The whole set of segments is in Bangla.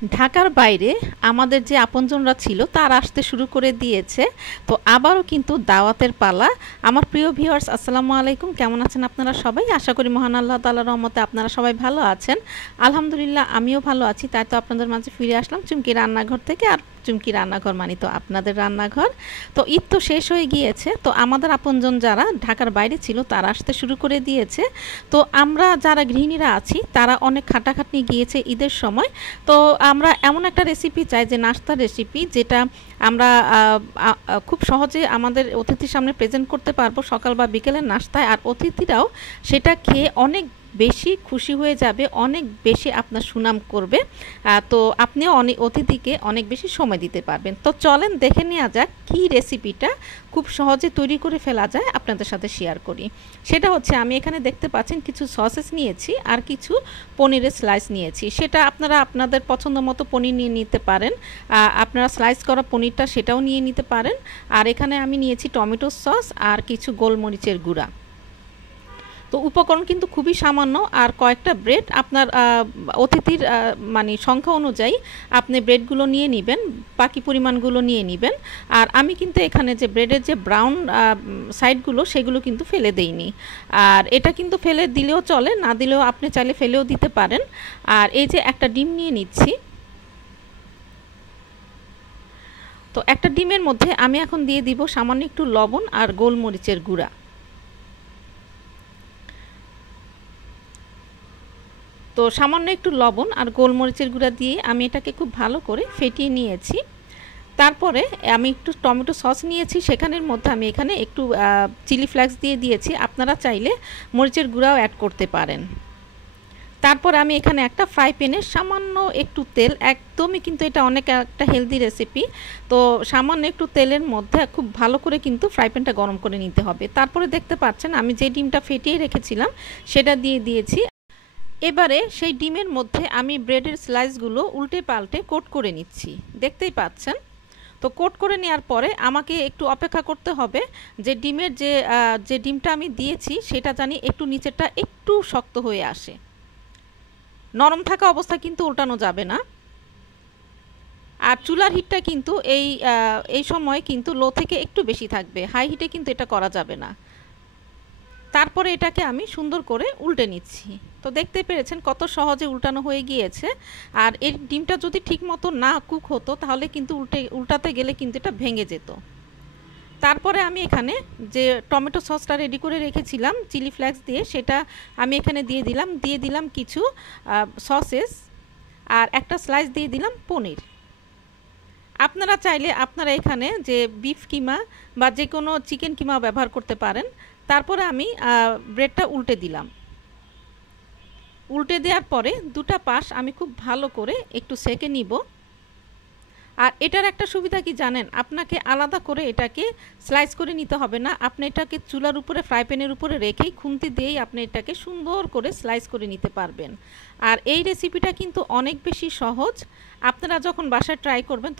ঢাকার বাইরে আমাদের যে আপনজনরা ছিল তারা আসতে শুরু করে দিয়েছে। তো আবারও কিন্তু দাওয়াতের পালা। আমার প্রিয় ভিউয়ার্স, আসসালামু আলাইকুম। কেমন আছেন আপনারা সবাই? আশা করি মহান আল্লাহ তাআলার রহমতে আপনারা সবাই ভালো আছেন। আলহামদুলিল্লাহ আমিও ভালো আছি। তাই তো আপনাদের মাঝে ফিরে আসলাম চুমকি রান্নাঘর থেকে। আর চুমকি রান্নাঘর মানে তো আপনাদের রান্নাঘর। তো ঈদ তো শেষ হয়ে গিয়েছে, তো আমাদের আপনজন যারা ঢাকার বাইরে ছিল তারা আসতে শুরু করে দিয়েছে। তো আমরা যারা গৃহিণীরা আছি তারা অনেক খাটাখাটনি গিয়েছে ঈদের সময়। তো আমরা এমন একটা রেসিপি চাই, যে নাস্তার রেসিপি, যেটা আমরা খুব সহজে আমাদের অতিথির সামনে প্রেজেন্ট করতে পারবো সকাল বা বিকেলের নাস্তায়। আর অতিথিরাও সেটা খেয়ে অনেক বেশি খুশি হয়ে যাবে, অনেক বেশি আপনার সুনাম করবে। তো আপনিও অনেক অতিথিকে অনেক বেশি সময় দিতে পারবেন। তো চলেন দেখে নেওয়া যাক কী রেসিপিটা খুব সহজে তৈরি করে ফেলা যায়, আপনাদের সাথে শেয়ার করি। সেটা হচ্ছে, আমি এখানে দেখতে পাচ্ছেন কিছু সসেস নিয়েছি আর কিছু পনিরের স্লাইস নিয়েছি। সেটা আপনারা আপনাদের পছন্দ মতো পনির নিয়ে নিতে পারেন। আপনারা স্লাইস করা পনিরটা সেটাও নিয়ে নিতে পারেন। আর এখানে আমি নিয়েছি টমেটো সস আর কিছু গোলমরিচের গুঁড়া। তো উপকরণ কিন্তু খুবই সামান্য। আর কয়েকটা ব্রেড, আপনার অতিথির মানে সংখ্যা অনুযায়ী আপনি ব্রেডগুলো নিয়ে নেবেন, বাকি পরিমাণগুলো নিয়ে নেবেন। আর আমি কিন্তু এখানে যে ব্রেডের যে ব্রাউন সাইডগুলো সেগুলো কিন্তু ফেলে দেইনি। আর এটা কিন্তু ফেলে দিলেও চলে, না দিলেও আপনি চাইলে ফেলেও দিতে পারেন। আর এই যে একটা ডিম নিয়ে নিচ্ছি। তো একটা ডিমের মধ্যে আমি এখন দিয়ে দিব সামান্য একটু লবণ আর গোলমরিচের গুঁড়া। তো সামান্য একটু লবণ আর গোলমরিচের গুঁড়া দিয়ে আমি এটাকে খুব ভালো করে ফেটিয়ে নিয়েছি। তারপরে আমি একটু টমেটো সস নিয়েছি, সেখানের মধ্যে আমি এখানে একটু চিলি ফ্লেক্স দিয়ে দিয়েছি। আপনারা চাইলে মরিচের গুঁড়াও অ্যাড করতে পারেন। তারপর আমি এখানে একটা ফ্রাই প্যানে সামান্য একটু তেল, একদমই কিন্তু এটা অনেক একটা হেলদি রেসিপি, তো সামান্য একটু তেলের মধ্যে খুব ভালো করে কিন্তু ফ্রাই প্যানটা গরম করে নিতে হবে। তারপরে দেখতে পাচ্ছেন আমি যে ডিমটা ফেটিয়ে রেখেছিলাম সেটা দিয়ে দিয়েছি। এবারে সেই ডিমের মধ্যে আমি ব্রেডের স্লাইসগুলো উল্টে পাল্টে কোট করে নিচ্ছি, দেখতেই পাচ্ছেন। তো কোট করে নেওয়ার পরে আমাকে একটু অপেক্ষা করতে হবে যে ডিমের যে ডিমটা আমি দিয়েছি সেটা জানি একটু নিচেরটা একটু শক্ত হয়ে আসে। নরম থাকা অবস্থা কিন্তু উল্টানো যাবে না। আর চুলার হিটটা কিন্তু এই সময় কিন্তু লো থেকে একটু বেশি থাকবে, হাই হিটে কিন্তু এটা করা যাবে না। তারপরে এটাকে আমি সুন্দর করে উল্টে নিচ্ছি। তো দেখতে পেরেছেন কত সহজে উল্টানো হয়ে গিয়েছে। আর এই ডিমটা যদি ঠিক মতো না কুক হতো তাহলে কিন্তু উল্টাতে গেলে কিন্তু এটা ভেঙে যেত। তারপরে আমি এখানে যে টমেটো সসটা রেডি করে রেখেছিলাম চিলি ফ্লেক্স দিয়ে, সেটা আমি এখানে দিয়ে দিলাম কিছু সসেস, আর একটা স্লাইস দিয়ে দিলাম পনির। আপনারা চাইলে আপনারা এখানে যে বিফ কিমা বা যে কোনো চিকেন কিমা ব্যবহার করতে পারেন। তারপরে আমি ব্রেডটা উল্টে দিলাম। উল্টে দেওয়ার পরে দুটা পাশ আমি খুব ভালো করে একটু সেঁকে নিব। আর এটার একটা সুবিধা কি জানেন, আপনাকে আলাদা করে এটাকে স্লাইস করে নিতে হবে না। আপনি এটাকে চুলার উপরে ফ্রাই প্যানের উপরে রেখেই খুন্তি দিয়েই আপনি এটাকে সুন্দর করে স্লাইস করে নিতে পারবেন। আর এই রেসিপিটা কিন্তু অনেক বেশি সহজ। আপনারা যখন বাসায় ট্রাই করবেন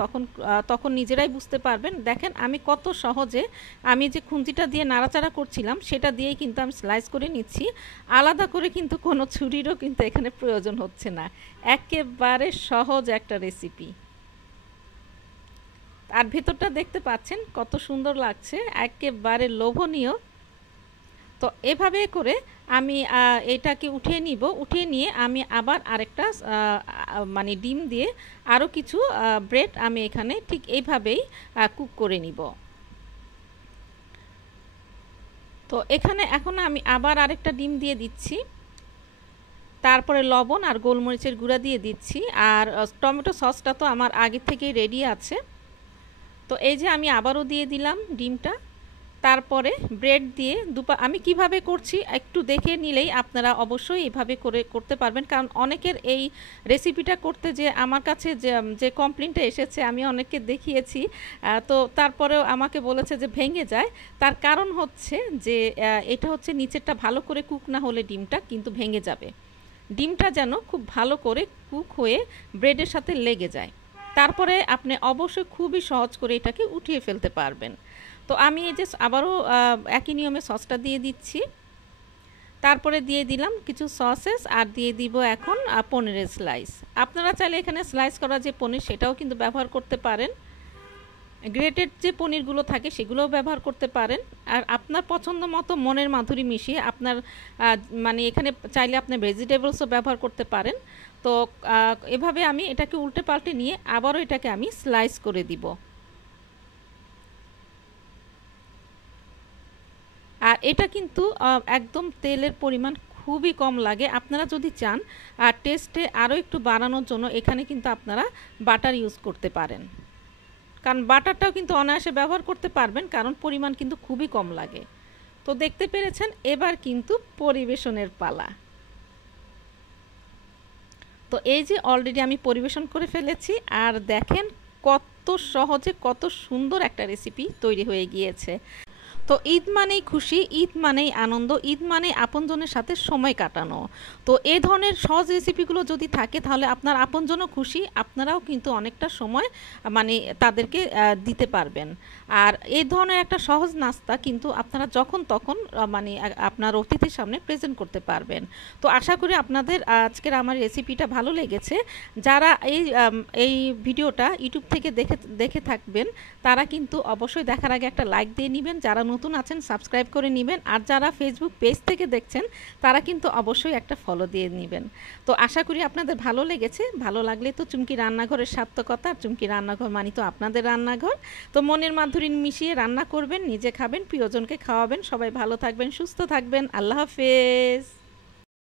তখন নিজেরাই বুঝতে পারবেন। দেখেন আমি কত সহজে, আমি যে খুন্তিটা দিয়ে নাড়াচাড়া করছিলাম সেটা দিয়েই কিন্তু আমি স্লাইস করে নিচ্ছি। আলাদা করে কিন্তু কোনো ছুরিরও কিন্তু এখানে প্রয়োজন হচ্ছে না। একেবারে সহজ একটা রেসিপি। আর ভেতরটা দেখতে পাচ্ছেন কত সুন্দর লাগছে, একেবারে লোভনীয়। তো এভাবে করে আমি এটাকে উঠিয়ে নিব। উঠিয়ে নিয়ে আমি আবার আরেকটা মানে ডিম দিয়ে আরও কিছু ব্রেড আমি এখানে ঠিক এইভাবেই কুক করে নিব। তো এখানে এখন আমি আবার আরেকটা ডিম দিয়ে দিচ্ছি। তারপরে লবণ আর গোলমরিচের গুঁড়া দিয়ে দিচ্ছি। আর টমেটো সসটা তো আমার আগে থেকেই রেডি আছে। তো এই যে আমি আবারও দিয়ে দিলাম ডিমটা। তারপরে ব্রেড দিয়ে আমি কিভাবে করছি একটু দেখে নিলেই আপনারা অবশ্যই এভাবে করে করতে পারবেন। কারণ অনেকের এই রেসিপিটা করতে যে আমার কাছে যে কমপ্লেনটা এসেছে, আমি অনেককে দেখিয়েছি, তো তারপরেও আমাকে বলেছে যে ভেঙে যায়। তার কারণ হচ্ছে যে এটা হচ্ছে নিচেরটা ভালো করে কুক না হলে ডিমটা কিন্তু ভেঙে যাবে। ডিমটা যেন খুব ভালো করে কুক হয়ে ব্রেডের সাথে লেগে যায়, তারপরে আপনি অবশ্যই খুবই সহজ করে এটাকে উঠিয়ে ফেলতে পারবেন। তো আমি এই যে আবারও একই নিয়মে সসটা দিয়ে দিচ্ছি। তারপরে দিয়ে দিলাম কিছু সসেস আর দিয়ে দিব এখন পনিরের স্লাইস। আপনারা চাইলে এখানে স্লাইস করা যে পনির সেটাও কিন্তু ব্যবহার করতে পারেন, গ্রেটেড যে পনিরগুলো থাকে সেগুলোও ব্যবহার করতে পারেন। আর আপনার পছন্দ মতো মনের মাধুরী মিশিয়ে আপনার মানে এখানে চাইলে আপনি ভেজিটেবলসও ব্যবহার করতে পারেন। তো এভাবে আমি এটাকে উল্টে পাল্টে নিয়ে আবারও এটাকে আমি স্লাইস করে দিব। আর এটা কিন্তু একদম তেলের পরিমাণ খুবই কম লাগে। আপনারা যদি চান আর টেস্টে আরও একটু বাড়ানোর জন্য এখানে কিন্তু আপনারা বাটার ইউজ করতে পারেন, কারণ বাটারটাও কিন্তু অনায়াসে ব্যবহার করতে পারবেন, কারণ পরিমাণ কিন্তু খুবই কম লাগে। তো দেখতে পেরেছেন, এবার কিন্তু পরিবেশনের পালা। তো এই যে অলরেডি আমি পরিবেশন করে ফেলেছি, আর দেখেন কত সহজে কত সুন্দর একটা রেসিপি তৈরি হয়ে গিয়েছে। তো ঈদ মানেই খুশি, ঈদ মানেই আনন্দ, ঈদ মানেই আপনজনের সাথে সময় কাটানো। তো এই ধরনের সহজ রেসিপিগুলো যদি থাকে তাহলে আপনার আপনজনও খুশি, আপনারাও কিন্তু অনেকটা সময় মানে তাদেরকে দিতে পারবেন। আর এই ধরনের একটা সহজ নাস্তা কিন্তু আপনারা যখন তখন মানে আপনার অতিথির সামনে প্রেজেন্ট করতে পারবেন। তো আশা করি আপনাদের আজকের আমার রেসিপিটা ভালো লেগেছে। যারা এই ভিডিওটা ইউটিউব থেকে দেখে থাকবেন তারা কিন্তু অবশ্যই দেখার আগে একটা লাইক দিয়ে নেবেন, যারা নতুন আছেন সাবস্ক্রাইব করে নেবেন, আর যারা ফেসবুক পেজ থেকে দেখছেন তারা কিন্তু অবশ্যই একটা ফলো দিয়ে নেবেন। তো আশা করি আপনাদের ভালো লেগেছে। ভালো লাগলে তো চুমকি রান্নাঘরের সার্থকতা, আর চুমকি রান্নাঘর মানে তো আপনাদের রান্নাঘর। তো মনের মাধুরী মিশিয়ে রান্না করবেন, নিজে খাবেন, প্রিয়জনকে খাওয়াবেন। সবাই ভালো থাকবেন, সুস্থ থাকবেন। আল্লাহ হাফেজ।